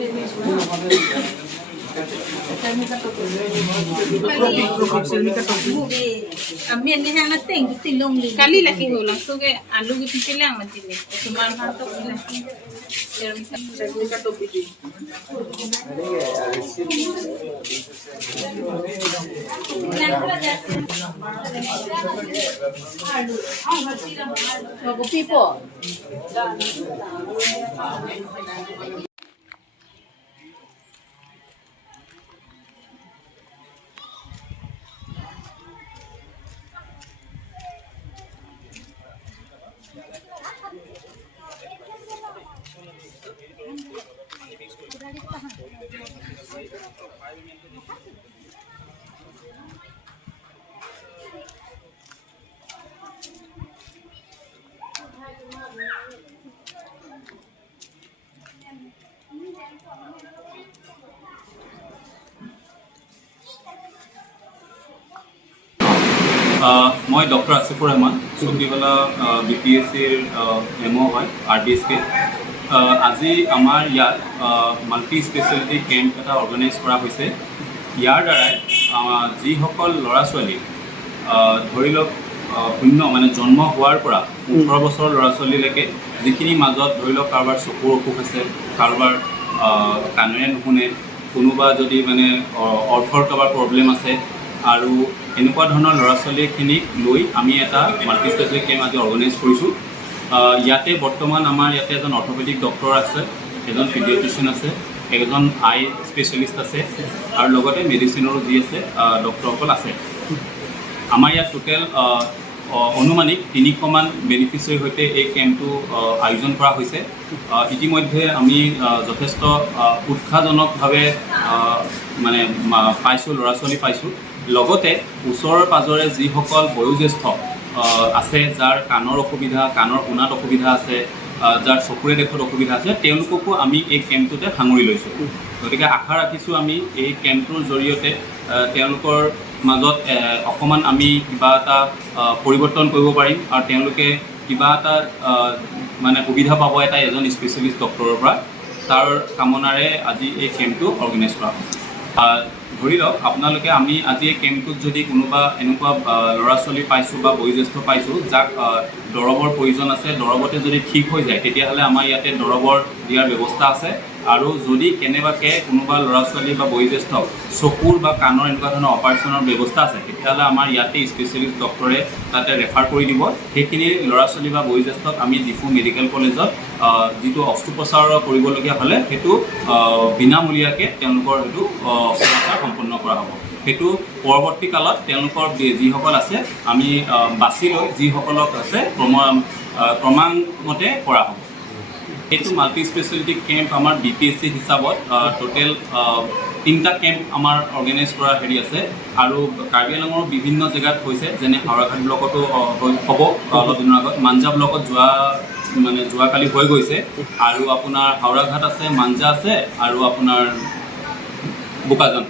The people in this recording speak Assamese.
Kali lagi ulang so ke alu gitu pelang mati ni. Cuma hantu lagi. मैं डॉक्टर आसिफुर रहमान चुकीवाला BPSCৰ MO হয় RDSK आज आमार यार माल्टी स्पेशलिटी कैम्प এটা অৰ্গেনাইজ কৰা হৈছে ইয়াৰ দ্বাৰাই যিসকল ল'ৰা ছোৱালী ধৰি লওক শূন্য মানে জন্ম হোৱাৰ পৰা 18 বছৰৰ ল'ৰা ছোৱালীলৈকে যিখিনি মাজত ধৰি লওক কাৰোবাৰ চকুৰ অসুখ আছে কাৰোবাৰ কাণেৰে নুশুনে কোনোবা যদি মানে অৰ্থৰ কাৰোবাৰ প্ৰব্লেম আছে আৰু এনেকুৱা ধৰণৰ ল'ৰা ছোৱালীখিনিক লৈ আমি এটা মাল্টি স্পেচিয়েলিটি কেম্প আজি অৰ্গেনাইজ কৰিছোঁ ইয়াতে বৰ্তমান আমাৰ ইয়াতে এজন অৰ্থপেডিক ডক্টৰ আছে এজন পিডিয়াট্ৰিচিয়ান আছে এজন আই স্পেচিয়েলিষ্ট আছে আৰু লগতে মেডিচিনৰো যি আছে ডক্টৰসকল আছে আমাৰ ইয়াত টোটেল অনুমানিক 300 মান বেনিফিচিয়াৰীৰ সৈতে এই কেম্পটো আয়োজন কৰা হৈছে ইতিমধ্যে আমি যথেষ্ট উৎসাহজনকভাৱে মানে পাইছোঁ ল'ৰা ছোৱালী পাইছোঁ লগতে ওচৰৰ পাজৰে যিসকল বয়োজ্যেষ্ঠ আছে যাৰ কাণৰ অসুবিধা কাণৰ শুনাত অসুবিধা আছে যাৰ চকুৰে দেখত অসুবিধা আছে তেওঁলোককো আমি এই কেম্পটোতে সাঙুৰি লৈছোঁ গতিকে আশা ৰাখিছোঁ আমি এই কেম্পটোৰ জৰিয়তে তেওঁলোকৰ মাজত অকণমান আমি কিবা এটা পৰিৱৰ্তন কৰিব পাৰিম আৰু তেওঁলোকে কিবা এটা মানে সুবিধা পাব এটা এজন স্পেচিয়েলিষ্ট ডক্টৰৰ পৰা তাৰ কামনাৰে আজি এই কেম্পটো অৰ্গেনাইজ কৰা হৈছে ধৰি লওক আপোনালোকে আমি আজি এই কেম্পটোত যদি কোনোবা এনেকুৱা ল'ৰা ছোৱালী পাইছোঁ বা বয়োজ্যেষ্ঠ পাইছোঁ যাক দৰৱৰ প্ৰয়োজন আছে দৰৱতে যদি ঠিক হৈ যায় তেতিয়াহ'লে আমাৰ ইয়াতে দৰৱৰ দিয়াৰ ব্যৱস্থা আছে আৰু যদি কেনেবাকৈ কোনোবা ল'ৰা ছোৱালী বা বয়োজ্যেষ্ঠ চকুৰ বা কাণৰ এনেকুৱা ধৰণৰ অপাৰেশ্যনৰ ব্যৱস্থা আছে তেতিয়াহ'লে আমাৰ ইয়াতে স্পেচিয়েলিষ্ট ডক্টৰে তাতে ৰেফাৰ কৰি দিব সেইখিনি ল'ৰা ছোৱালী বা বয়োজ্যেষ্ঠক আমি ডিফু মেডিকেল কলেজত যিটো অস্ত্ৰোপচাৰ কৰিবলগীয়া হ'লে সেইটো বিনামূলীয়াকৈ তেওঁলোকৰ সেইটো অস্ত্ৰোপচাৰ সম্পন্ন কৰা হ'ব সেইটো পৰৱৰ্তী কালত তেওঁলোকৰ যিসকল আছে আমি বাছি লৈ যিসকলক আছে ক্ৰমান্বয়ে কৰা হ'ব এইটো মাল্টি স্পেচিয়েলিটি কেম্প আমাৰ BPSC হিচাপত টোটেল 3টা কেম্প আমাৰ অৰ্গেনাইজ কৰা হেৰি আছে আৰু কাৰ্বি আংলঙৰ বিভিন্ন জেগাত হৈছে যেনে হাওৰাঘাট ব্লকতো হ'ব অলপ দিনৰ আগত মাঞ্জা ব্লকত যোৱাকালি হৈ গৈছে আৰু আপোনাৰ হাওৰাঘাট আছে মাঞ্জা আছে আৰু আপোনাৰ বোকাজান